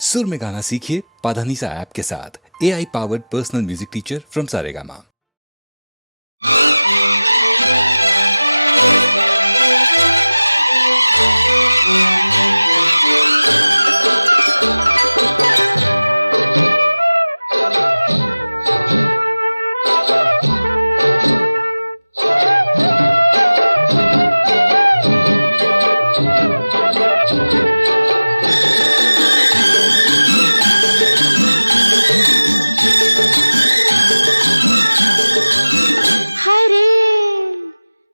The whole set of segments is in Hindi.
सुर में गाना सीखिए पाधानीसा ऐप के साथ। AI powered personal music teacher from Saregama.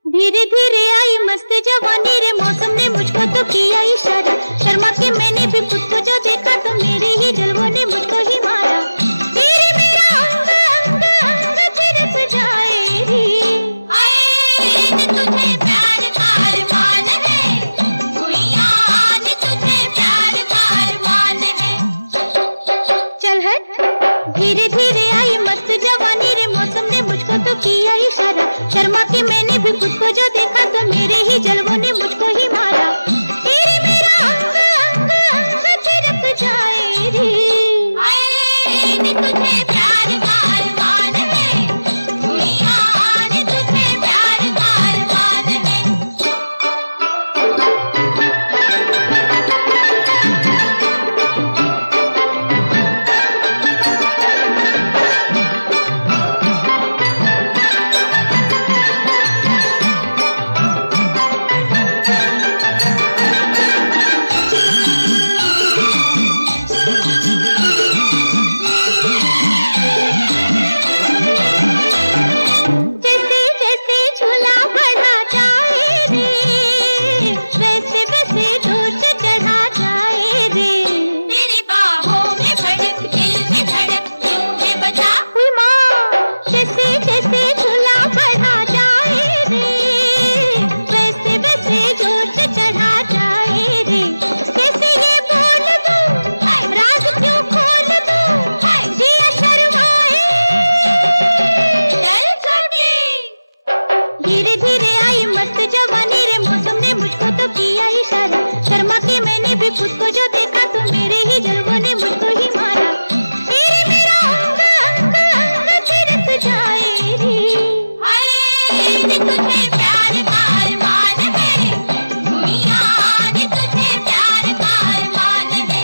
धीरे धीरे आई मस्त जवानी रे, मौसम ने मुझको तो किया इशारा। शर्मा के मैंने भी खुद को जो देखा तो मेरे ही जलवों ने मुझको ही मारा। तेरे मेरा अंग अंग अंग थिरक जाए रे, आए तुझे प्यार का अरमान है, हुइया ने तुझे प्यार का अरमान है। चल हट। धीरे धीरे आई मस्त जवानी रे, मौसम ने मुझको तो किया इशारा। शर्मा के मैंने भी खुद को जो देखा तो मेरे ही जलवों ने मुझको ही मारा। तेरे मेरा अंग अंग अंग थिरक जाए रे, आए तुझे प्यार का अरमान है, दुनिया ने तुझे प्यार का अरमान है। धीरे धीरे आई मस्त जवानी रे, मौसम ने मुझको तो किया इशारा। शर्मा के मैंने भी खुद को जो देखा तो मेरे ही जलवों ने मुझको ही मारा। तेरे मेरा अंग अंग अंग थिरक जाए रे, आए तुझे प्यार का अरमान है, दुनिया ने तुझे प्यार का अरमान है।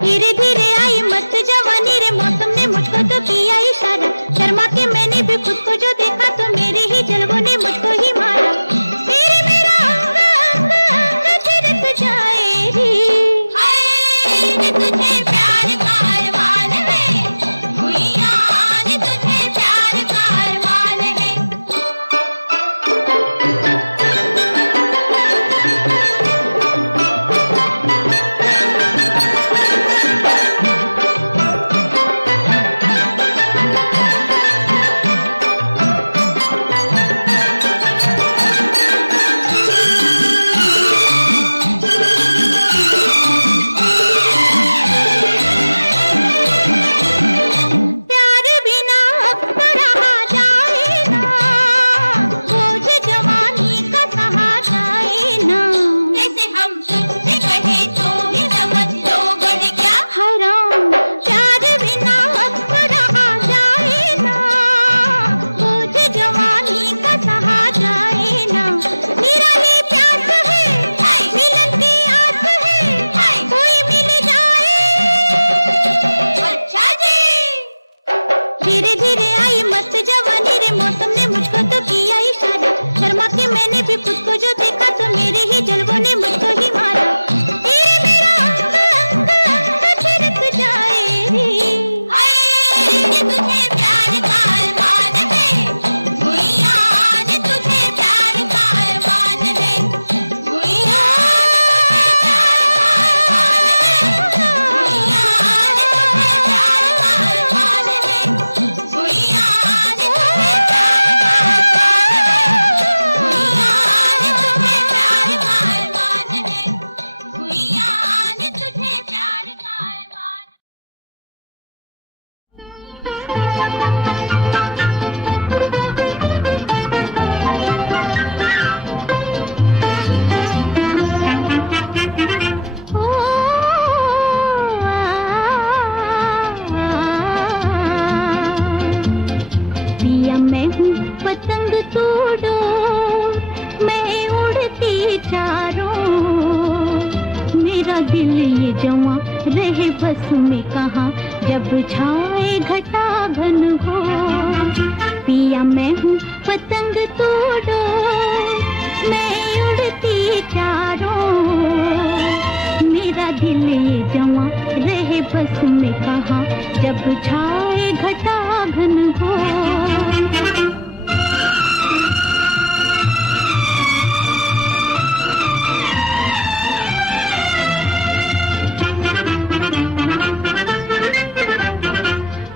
धीरे धीरे आई मस्त जवानी रे, मौसम ने मुझको तो किया इशारा। शर्मा के मैंने भी खुद को जो देखा तो मेरे ही जलवों ने मुझको ही मारा। तेरे मेरा अंग अंग अंग थिरक जाए रे, आए तुझे प्यार का अरमान है, हुइया ने तुझे प्यार का अरमान है। ये जवां रहे बस में कहाँ, जब छाए घटा घन हो। पिया मैं हूँ पतंग तू डोर, मैं उड़ती चारों, मेरा दिल ये जवां रहे बस में कहाँ, जब छाए घटा घन हो।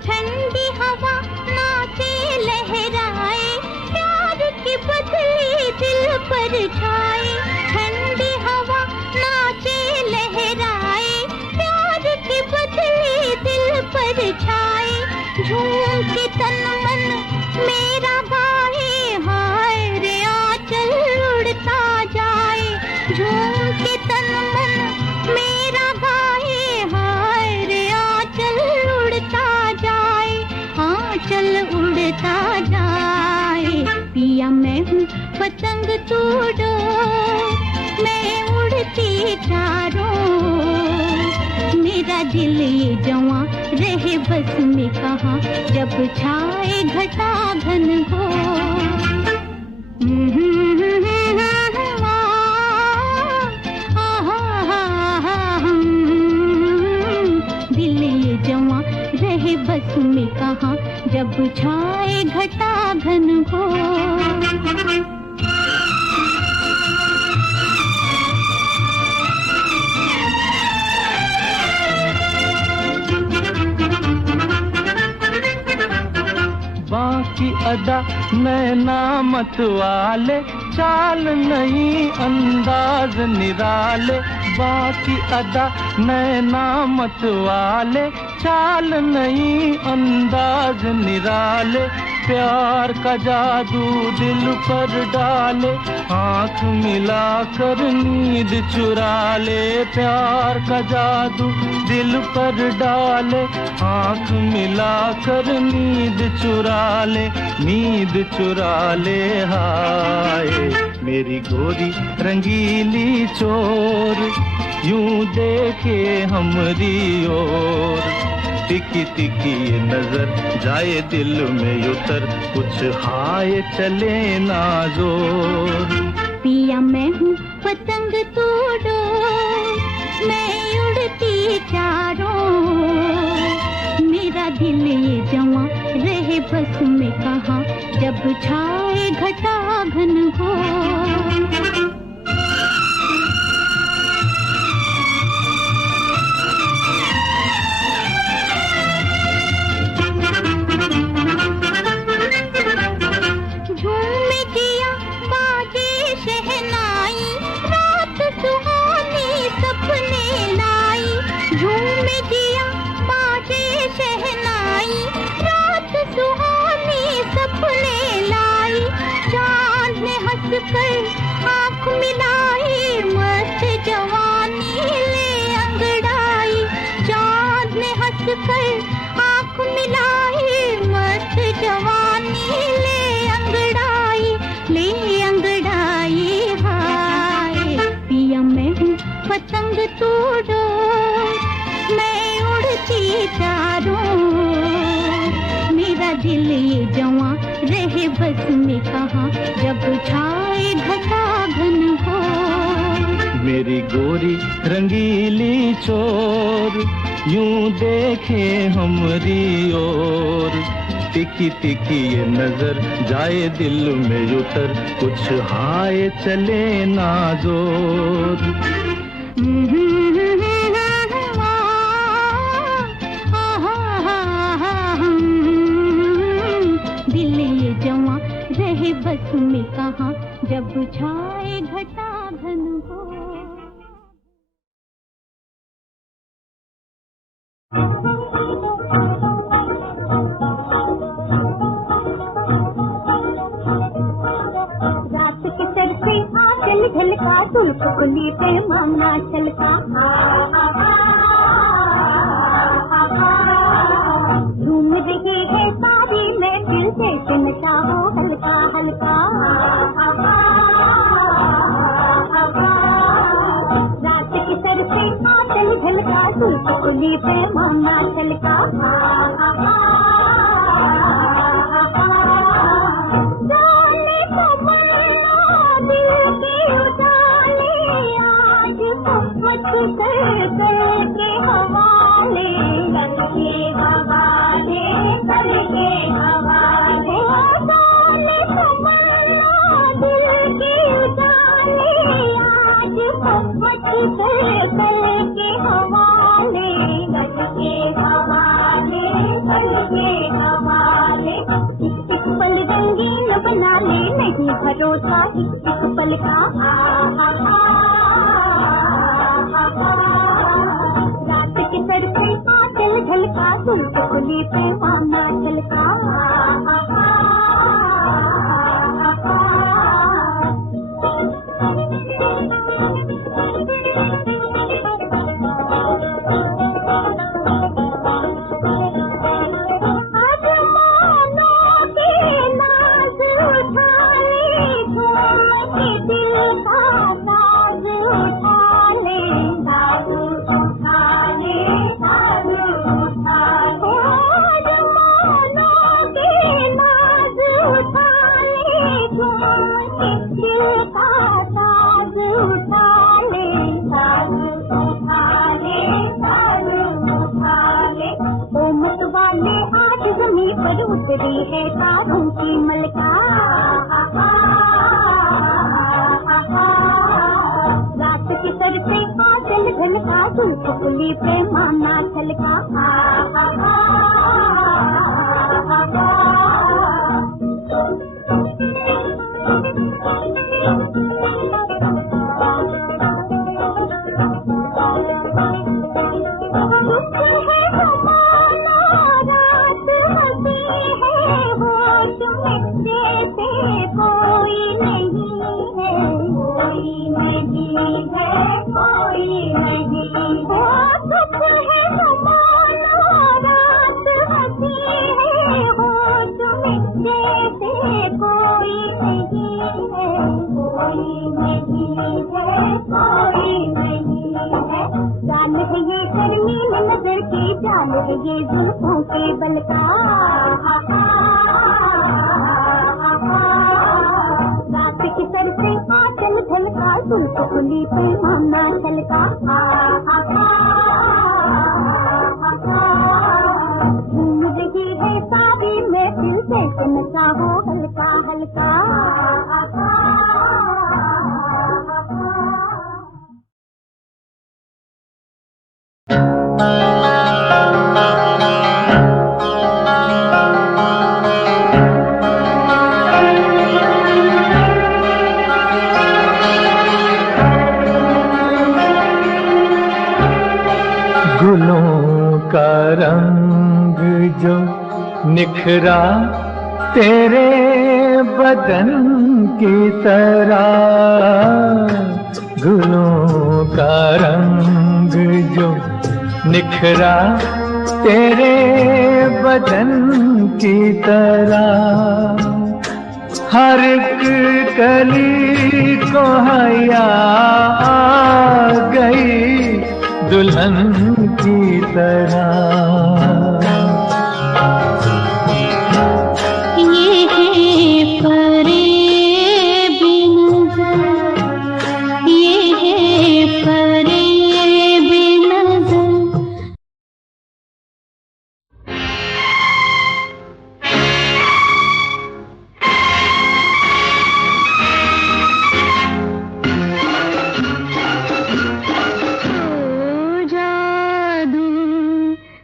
ठंडी हवा नाचे लहराए, प्यार की बदली दिल पर छाए। ठंडी हवा नाचे लहराए, प्यार की बदली दिल पर छाए। झूम के तन मन मेरा गाए, हाय रे आंचल उड़ता जाए। झूम के तन मन मेरा गाए, हाय रे आंचल उड़ता जाए, आंचल उड़ता जाए। पिया मैं हूँ पतंग तू डोर, मैं उड़ती चारों, मेरा दिल ये जवां रहे बस में कहाँ, जब छाए घटा घन हो। दिल ये जवां रहे बस में कहाँ, जब छाए घटा घन हो। बाकी अदा नैना मत वाले, चाल नहीं अंदाज निराले। बाकी अदा नैना मत वाले, चाल नहीं अंदाज निराले। प्यार का जादू दिल पर डाले, आँख मिला कर नींद चुरा ले। प्यार का जादू दिल पर डाले, आँख मिला कर नींद चुरा ले, नींद चुरा ले। हाय मेरी गोरी रंगीली चोर, यूं देखे हमरी ओर। तिकी तिकी ये नजर जाए दिल में उतर, कुछ हाय चले ना जोर। पिया मैं हूँ पतंग तू डोर, मैं उड़ती चारों, मेरा दिल ये जवां रहे बस में कहाँ, जब छाए घटा घन हो। आँख मिलाई मस्त जवानी ले अंगड़ाई, चाँद ने हंस कर आँख मिलाई मस्त जवानी ले अंगड़ाई, ले अंगड़ाई। हाय पिया मैं हूँ पतंग तू डोर, मैं उड़ती चारों, मेरा दिल ये जवां रहे बस में कहाँ, जब छाए घटा घन हो। मेरी गोरी रंगीली चोर, यूं देखे हमरी ओर। तिकी तिकी ये नजर जाए दिल में उतर, कुछ हाय चले ना जोर। दिल ये जवां रहे बस में कहाँ, जब छाए घटा घन हो। रात के सर पे आंचल झलका, तुलकुली पे मांगा छलका। झूम रही है सारी महफिल, जैसे नशा हो हल्का हल्का। रात के सर पे आंचल पैमाना छलका। जाने तमन्ना दिल के उजाले, आज मोहब्बत कर के हवाले, करके हवाले, करके हवाले। जाने तमन्ना दिल के उजाले, आज मोहब्बत कर के हवाले, करके हवाले, करके हवाले। एक एक पल रंगीन बना ले, नहीं भरोसा एक एक पल का। रात के सर पे आंचल झलका, जुल्फ खुली पैमाना छलका। उतरी है तारों की मलका। रात के सर पे आंचल झलका, जुल्फ खुली पैमाना छलका। जान है ये शर्मीली नजर की, जान है ये जुल्फों के बल का। रात के सर से आंचल झलका, जुल्फ खुली पैमाना छलका। घूम रही है सारी महफिल, जैसे नशा हो हल्का हल्का। गुलों का रंग जो निखरा तेरे बदन की तरह, गुलों का रंग जो निखरा तेरे बदन की तरह, हर एक कली को हया आ गई दुल्हन की तरह। ये है फरेबी नज़र, ये है फरेबी नज़र।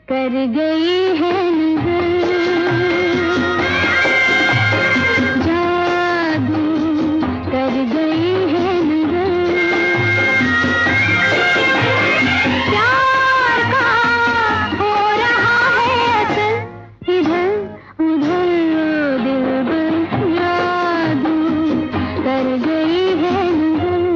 कर गई है नज़र, जादू कर गई है नज़र। प्यार का हो रहा है असर, इधर उधर दिलबर, जादू कर गई है नज़र।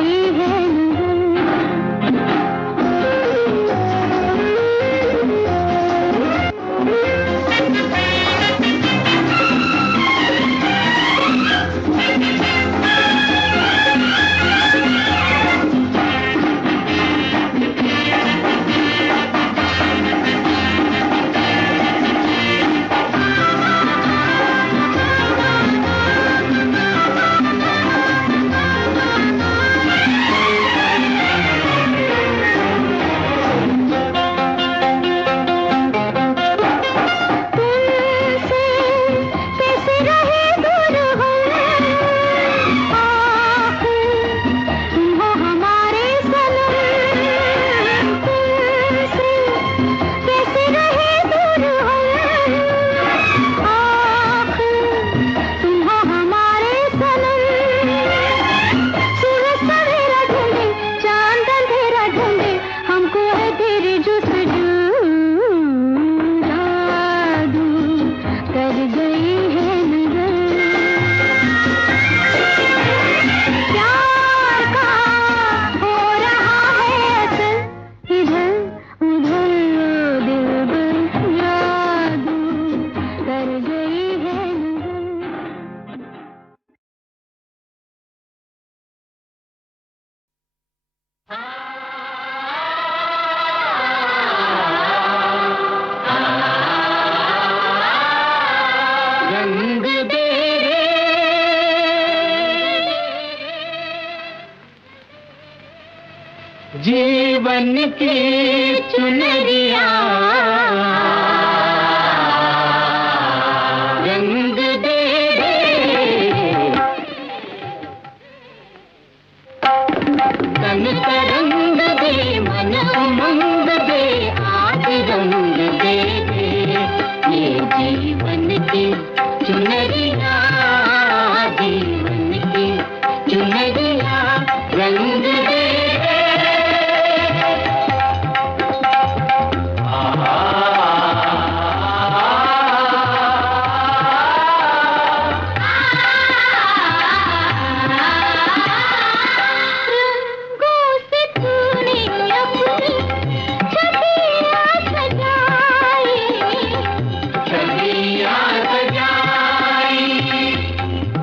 गई है जीवन की चुनरिया रंग दे तन तरंग दे मन उमंग दे आज रंग दे ये जीवन की चुनरिया जीवन की चुनरिया रंग दे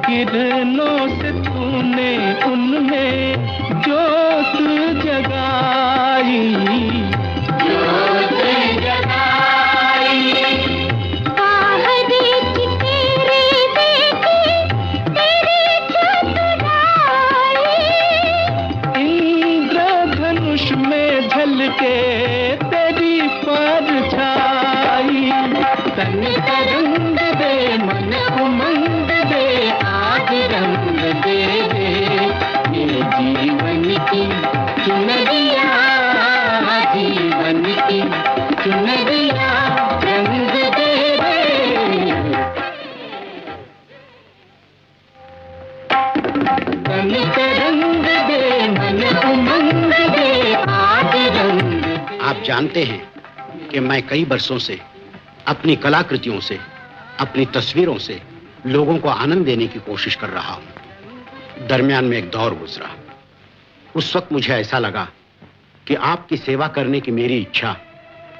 किरणों से तूने उनमें जोत जगाई जोत जगाई इंद्रधनुष में झलके तेरी परछाई तन तरंग दे मन उमंग दे आज रंग दे ये जीवन की चुनरिया जीवन की चुनरिया रंग दे तन तरंग दे मन उमंग दे आज रंग दे। आप जानते हैं कि मैं कई वर्षों से अपनी कलाकृतियों से अपनी तस्वीरों से लोगों को आनंद देने की कोशिश कर रहा हूं। दरमियान में एक दौर गुजरा। उस वक्त मुझे ऐसा लगा कि आपकी सेवा करने की मेरी इच्छा,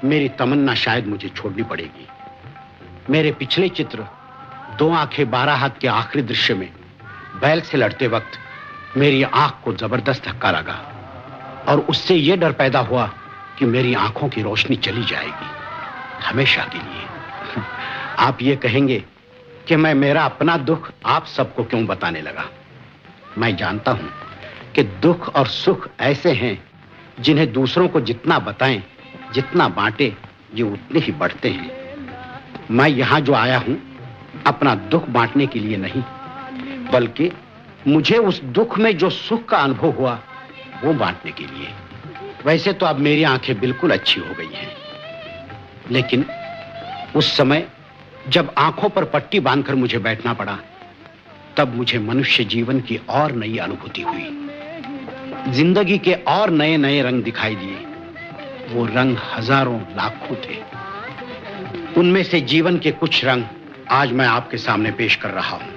मेरी तमन्ना शायद मुझे छोड़नी पड़ेगी। मेरे पिछले चित्र 2 आंखें 12 हाथ के आखिरी दृश्य में बैल से लड़ते वक्त मेरी आंख को जबरदस्त धक्का लगा और उससे यह डर पैदा हुआ कि मेरी आंखों की रोशनी चली जाएगी हमेशा के लिए। आप ये कहेंगे कि मैं मेरा अपना दुख आप सबको क्यों बताने लगा। मैं जानता हूं कि दुख और सुख ऐसे हैं जिन्हें दूसरों को जितना बताएं, जितना बांटे, ये उतने ही बढ़ते हैं। मैं यहां जो आया हूं अपना दुख बांटने के लिए नहीं, बल्कि मुझे उस दुख में जो सुख का अनुभव हुआ वो बांटने के लिए। वैसे तो अब मेरी आंखें बिल्कुल अच्छी हो गई हैं, लेकिन उस समय जब आंखों पर पट्टी बांधकर मुझे बैठना पड़ा, तब मुझे मनुष्य जीवन की और नई अनुभूति हुई। जिंदगी के और नए नए रंग दिखाई दिए। वो रंग हजारों लाखों थे। उनमें से जीवन के कुछ रंग आज मैं आपके सामने पेश कर रहा हूं।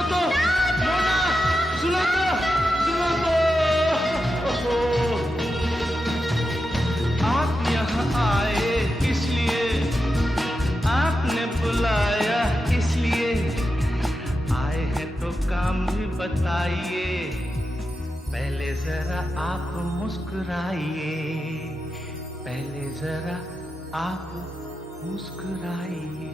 सुनो तो, मोना, सुनो तो। आप यहाँ आए किस लिए? आपने बुलाया किस लिए? आए हैं तो काम भी बताइए, पहले जरा आप मुस्कुराइए, पहले जरा आप मुस्कुराइए।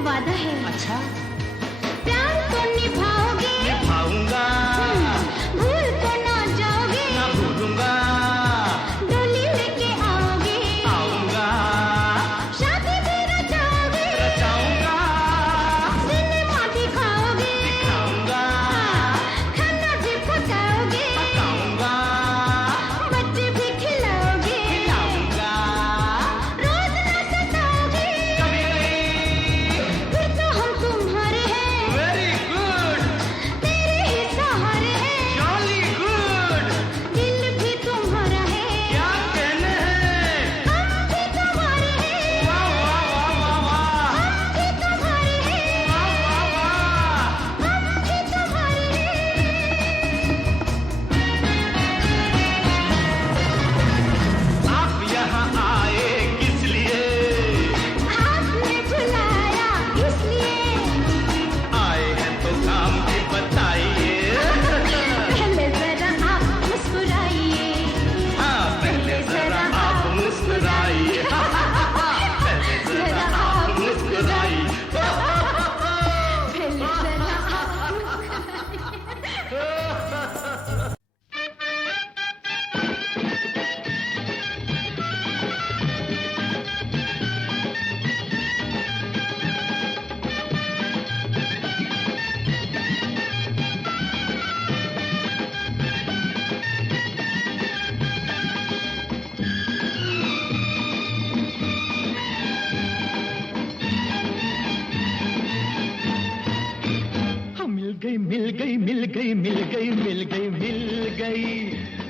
वादा है। अच्छा, प्यार तो निभाओगे? निभाऊंगा। भूल तो ना जाओगे? ना भूलूंगा। डोली लेके आओगे? आऊंगा। शादी भी रचाओगे? रचाऊंगा। सिनेमा दिखाओगे? दिखाऊंगा। खाना भी पकाओगे? पकाऊंगा। बच्चे भी खिलाओगे? खिलाऊंगा। रोज ना सताओगे? कभी नहीं। फिर तो हम तुम्हारे हैं। Very good. तेरे ही सहारे हैं। Jolly good. दिल भी तुम्हारा है। क्या कहने हैं? हम भी तुम्हारे हैं। वाह वाह वाह वाह वाह। हम भी तुम्हारे हैं। वाह वाह वाह। हम भी तुम्हारे हैं। आप यहाँ आए किस लिए? आपने बुलाया इसलिए। आए हैं तो काम भी बताइए। पहले जरा आप मुस्कुराइए। हाँ, पहले जरा आप मुस्कुराइए। पहले जरा आप मुस्कुराइए। पहले जरा हाँ, मिल गई मिल गई मिल गई मिल गई मिल गई मिल गई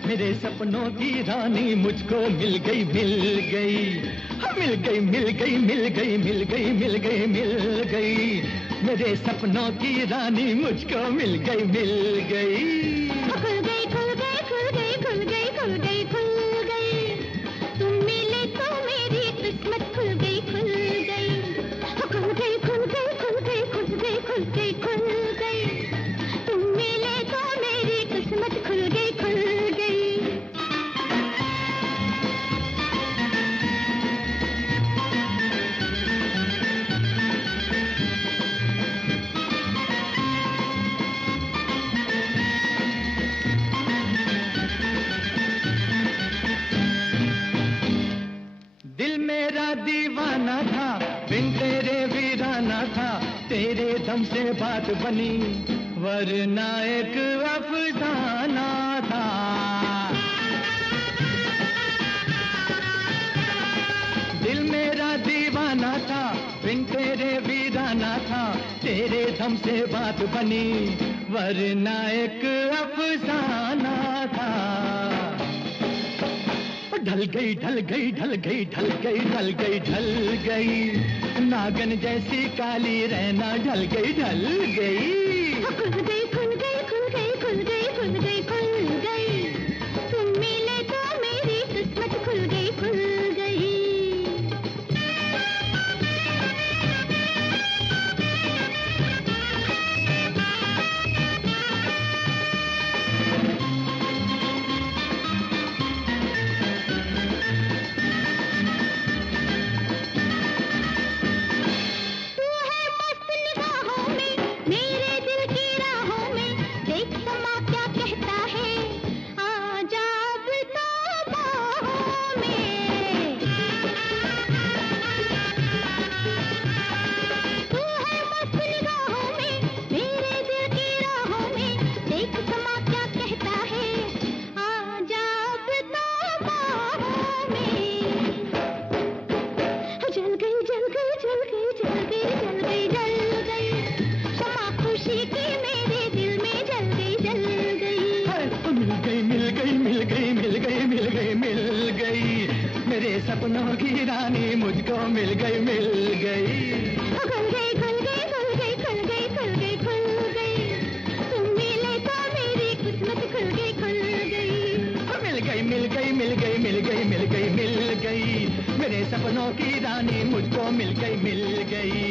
मेरे सपनों की रानी मुझको मिल गई मिल गई। हाँ, मिल गई मिल गई मिल गई मिल गई मिल गई मिल गई मेरे सपनों की रानी मुझको मिल गई मिल गई। खुल गई खुल गई खुल गई खुल गई खुल गई खुल गई, तुम मिले तो मेरी किस्मत खुल गई खुल गई। खुल गई खुल गई खुल गई खुल गई खुल गई खुल गई, तुम मिले तो मेरी किस्मत खुल गई खुल गई। दिल मेरा दीवाना था, बिन तेरे वीराना था, तेरे दम से बात बनी वरना एक अफसाना था। दिल मेरा दीवाना था, बिन तेरे वीराना था, तेरे दम से बात बनी वरना एक अफसाना था। ढल गई ढल गई ढल गई ढल गई ढल गई ढल गई, नागन जैसी काली रहना ढल गई ढल गई। खुल गई खुल गई खुल गई खुल गई खुल गई खुल गई, तुम मिले तो मेरी किस्मत खुल गई खुल गई। सपनों की रानी मुझको मिल गई मिल गई। खुल गई खुल गई खुल गई खुल गई खुल गई खुल गई, तुम मिले तो मेरी किस्मत खुल गई खुल गई। मिल गई मिल गई मिल गई मिल गई मिल गई मिल गई, मेरे सपनों की रानी मुझको मिल गई मिल गई।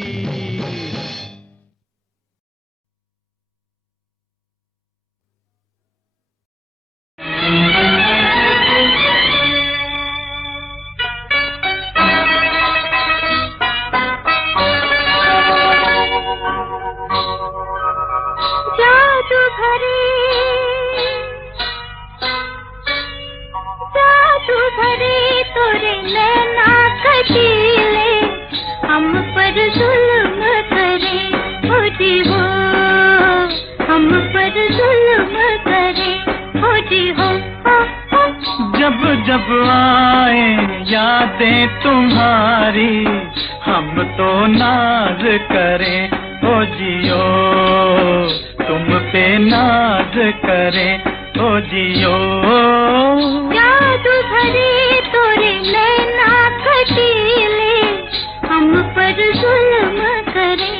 जब आए यादें तुम्हारी हम तो नाज करें ओ जियो, तुम पे नाज करें ओ जियो। जादू भरे तोरे नैना खटीले हम पर जुल्म करें।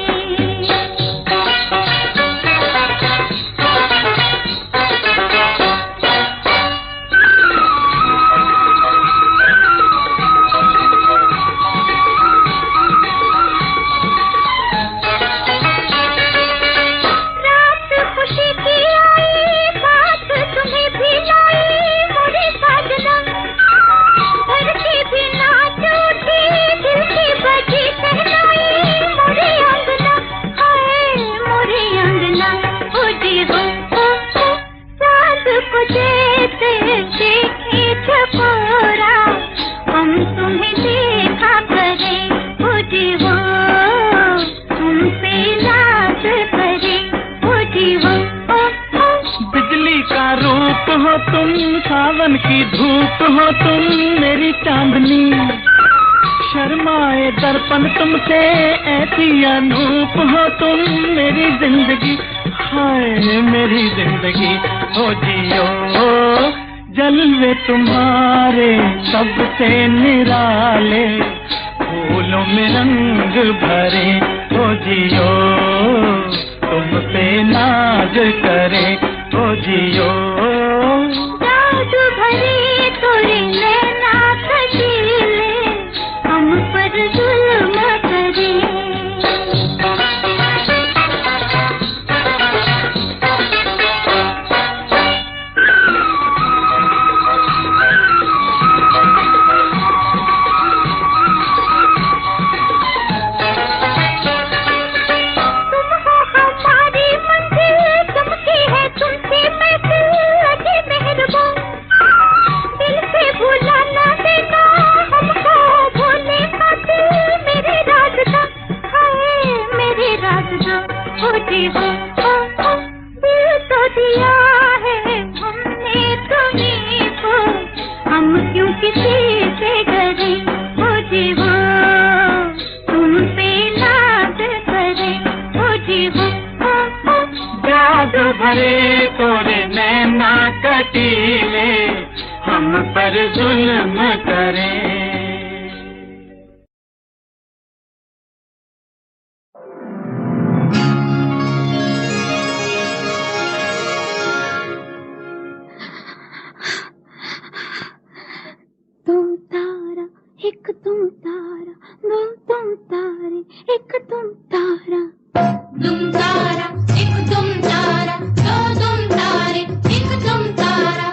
सावन की धूप हो तुम मेरी चांदनी, शर्माए दर्पण तुमसे ऐसी अनूप हो तुम मेरी जिंदगी, हाय मेरी जिंदगी हो जियो। जलवे तुम्हारे सबसे निराले फूलों में रंग भरे, ओ जियो तुम पे नाज करे, ओ जियो। जादू भरे तोरे नैना कटीले, हम पर जुल्म करे। भरे तोरे नैना कटीले, हम पर जुल्म करें। तुम तारा एक तुम तारा, दो तुम तारे एक तुम तारा। तुम तारा एक तुम तारा, दो तुम तारे एक तुम तारा।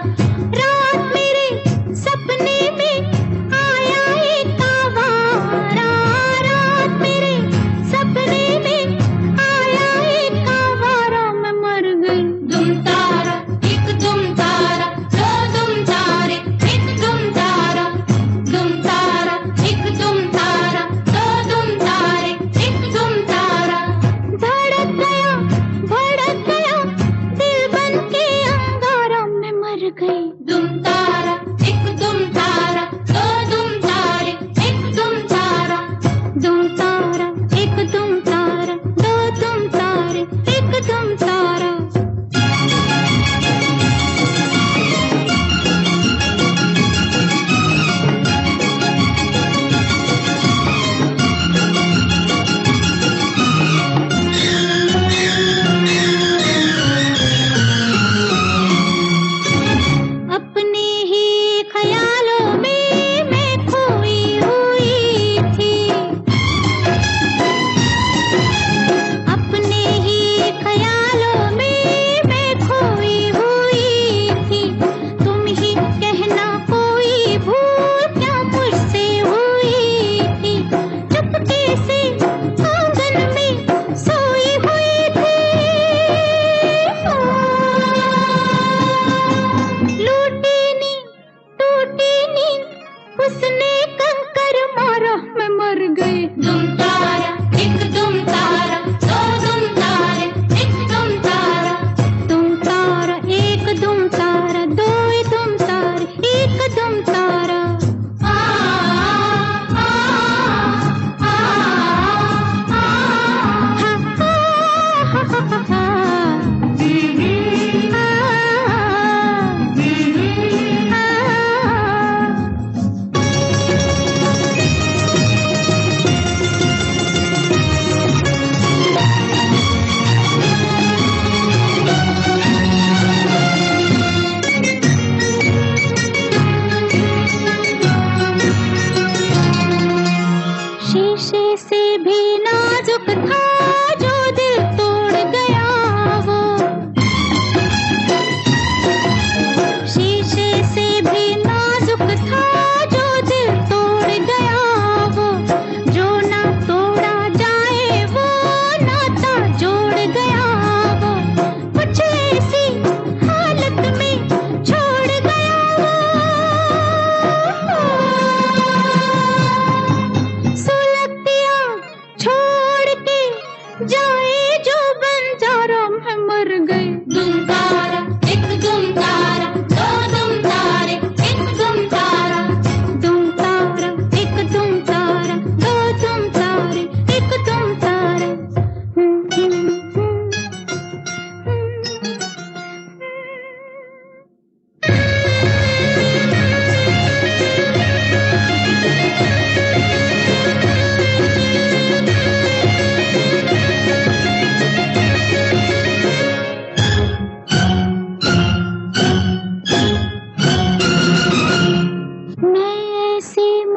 रात मेरे सपने में आया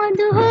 चांद हो